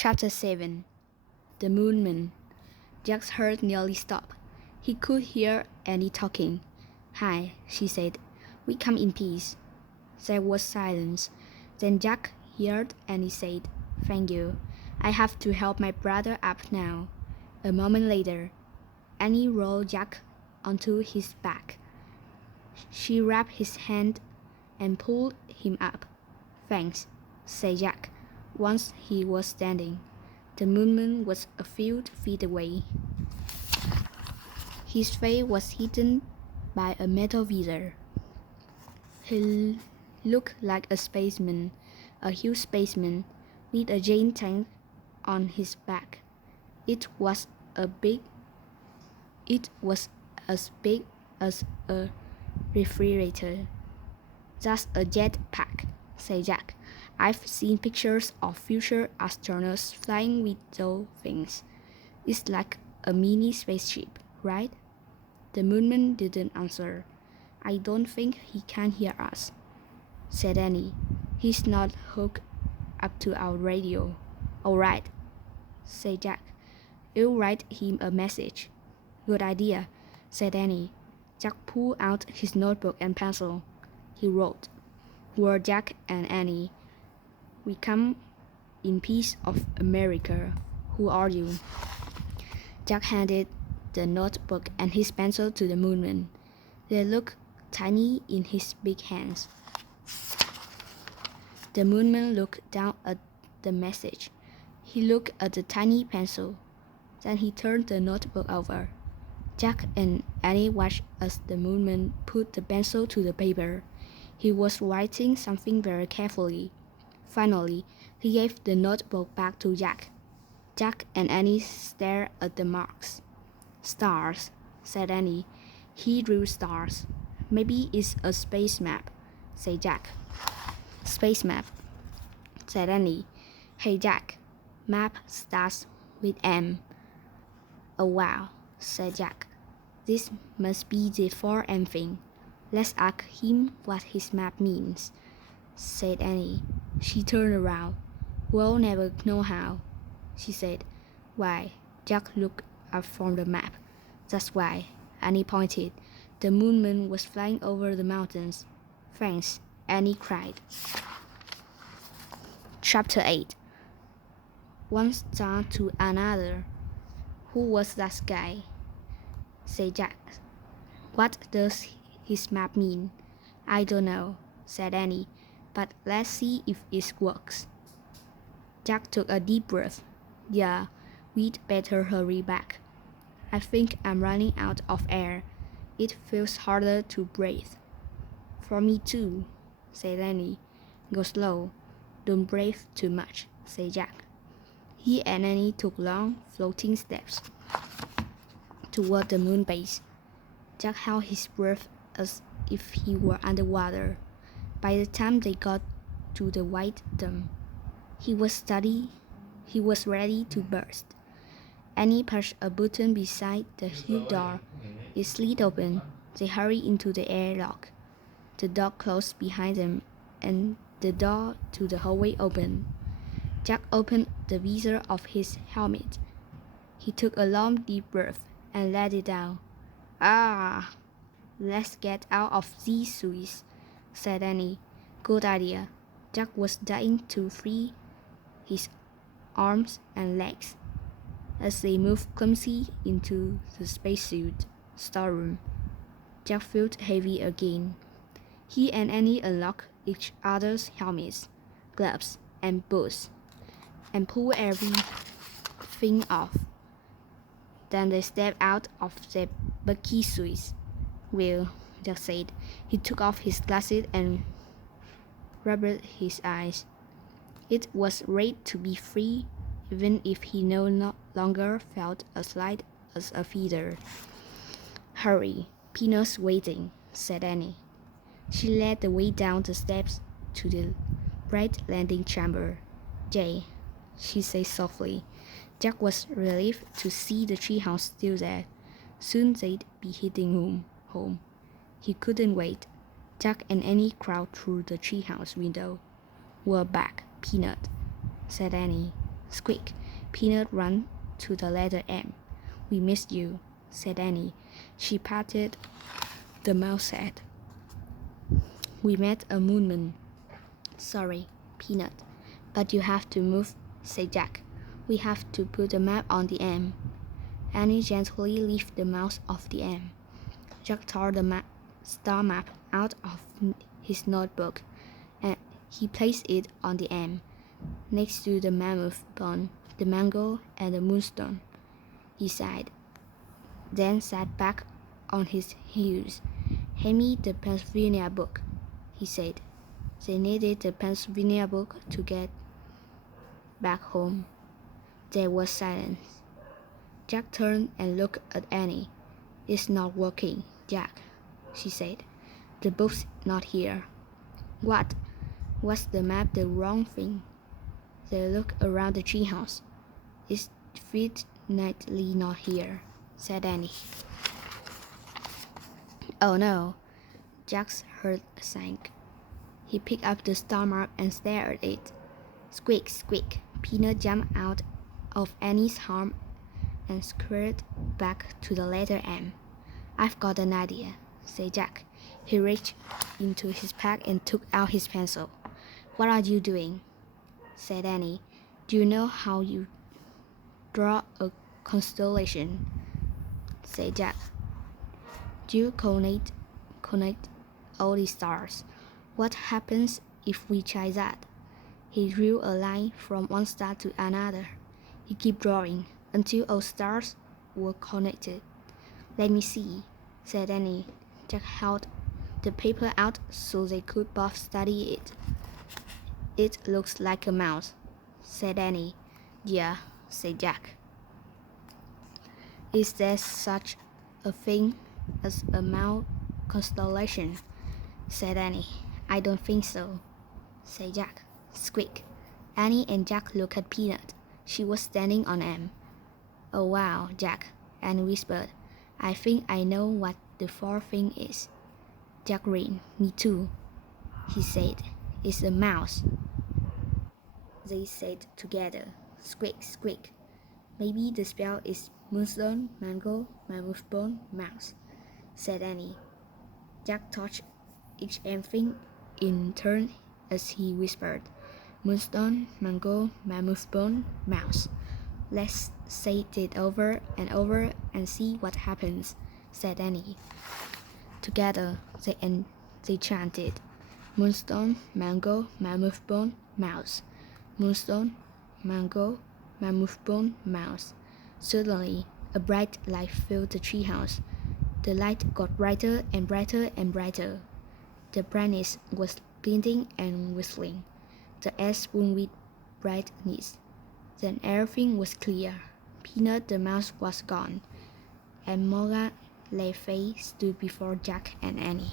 Chapter 7 The Moonman. Jack's heart nearly stopped. He could hear Annie talking. "Hi," she said. "We come in peace." There was silence. Then Jack heard Annie say, "Thank you. I have to help my brother up now." A moment later, Annie rolled Jack onto his back. She wrapped his hand and pulled him up. "Thanks," said Jack, once he was standing. The moonman was a few feet away. His face was hidden by a metal visor. He looked like a spaceman, a huge spaceman, with a giant tank on his back. It was as big as a refrigerator. "That's a jetpack," said Jack. "I've seen pictures of future astronauts flying with those things. It's like a mini spaceship, right?" The moonman didn't answer. "I don't think he can hear us," said Annie. "He's not hooked up to our radio." "All right," said Jack. "I'll write him a message." "Good idea," said Annie. Jack pulled out his notebook and pencil. He wrote, "Dear Jack and Annie, we come in peace of America. Who are you?" Jack handed the notebook and his pencil to the moonman. They looked tiny in his big hands. The moonman looked down at the message. He looked at the tiny pencil. Then he turned the notebook over. Jack and Annie watched as the moonman put the pencil to the paper. He was writing something very carefully. Finally, he gave the notebook back to Jack. Jack and Annie stared at the marks. "Stars," said Annie. "He drew stars. Maybe it's a space map," said Jack. "Space map," said Annie. "Hey Jack, map starts with M." "Oh wow," said Jack. "This must be the 4M thing. Let's ask him what his map means," said Annie. She turned around. "We'll never know how," she said. "Why?" Jack looked up from the map. "That's why," Annie pointed. The moonman was flying over the mountains. "Thanks," Annie cried. Chapter 8 One star to another. "Who was that guy?" said Jack. "What does his map mean?" "I don't know," said Annie, "but let's see if it works." Jack took a deep breath. "Yeah, we'd better hurry back. I think I'm running out of air. It feels harder to breathe." "For me too," said Annie. "Go slow. Don't breathe too much," said Jack. He and Annie took long, floating steps toward the moon base. Jack held his breath as if he were underwater. By the time they got to the white dome, he was ready to burst. Annie pushed a button beside the huge door. It slid open. They hurried into the airlock. The door closed behind them, and the door to the hallway opened. Jack opened the visor of his helmet. He took a long, deep breath and let it down. "Ah, let's get out of these suits," said Annie. "Good idea." Jack was dying to free his arms and legs. As they moved clumsily into the spacesuit storeroom, Jack felt heavy again. He and Annie unlocked each other's helmets, gloves, and boots, and pulled everything off. Then they stepped out of their bulky suits. "Well," Jack said. He took off his glasses and rubbed his eyes. It was great to be free, even if he no longer felt as light as a feather. "Hurry, Peanut's waiting," said Annie. She led the way down the steps to the bright landing chamber. "Jay," she said softly. Jack was relieved to see the treehouse still there. Soon they'd be heading home. He couldn't wait. Jack and Annie crawled through the treehouse window. "We're back, Peanut," said Annie. Squeak. Peanut ran to the letter M. We missed you, said Annie. She patted the mouse head. We met a moonman. Sorry, Peanut, but you have to move, said Jack. We have to put a map on the M. Annie gently lifted the mouse off the M. Jack tore the star map out of his notebook, and he placed it on the M, next to the mammoth bone, the mango, and the moonstone. He sighed, then sat back on his heels. Hand me the Pennsylvania book, he said. They needed the Pennsylvania book to get back home. There was silence. Jack turned and looked at Annie. It's not working, Jack, she said. The book's not here. What? Was the map the wrong thing? They looked around the treehouse. It's definitely not here, said Annie. Oh no, Jack's heart sank. He picked up the star map and stared at it. Squeak, squeak. Peanut jumped out of Annie's arm and scurried back to the letter M. I've got an idea, said Jack. He reached into his pack and took out his pencil. What are you doing? Said Annie. Do you know how you draw a constellation? Said Jack. Do you connect all the stars? What happens if we try that? He drew a line from one star to another. He kept drawing until all stars were connected. Let me see, said Annie. Jack held the paper out so they could both study it. It looks like a mouse, said Annie. Yeah, said Jack. Is there such a thing as a mouse constellation? Said Annie. I don't think so, said Jack. Squeak. Annie and Jack looked at Peanut. She was standing on M. Oh wow, Jack, Annie whispered. I think I know what the fourth thing is. Jack grinned. Me too, he said. It's a mouse. They said together. Squeak, squeak. Maybe the spell is moonstone, mango, mammoth bone, mouse, said Annie. Jack touched each thing in turn as he whispered. Moonstone, mango, mammoth bone, mouse. Let's say it over and see what happens, said Annie. Together, they chanted. Moonstone, mango, mammoth bone, mouse. Moonstone, mango, mammoth bone, mouse. Suddenly, a bright light filled the treehouse. The light got brighter and brighter and brighter. The brightness was blinking and whistling. The air spun with brightness. Then everything was clear. Peanut the mouse was gone, and Morgan Le Fay stood before Jack and Annie.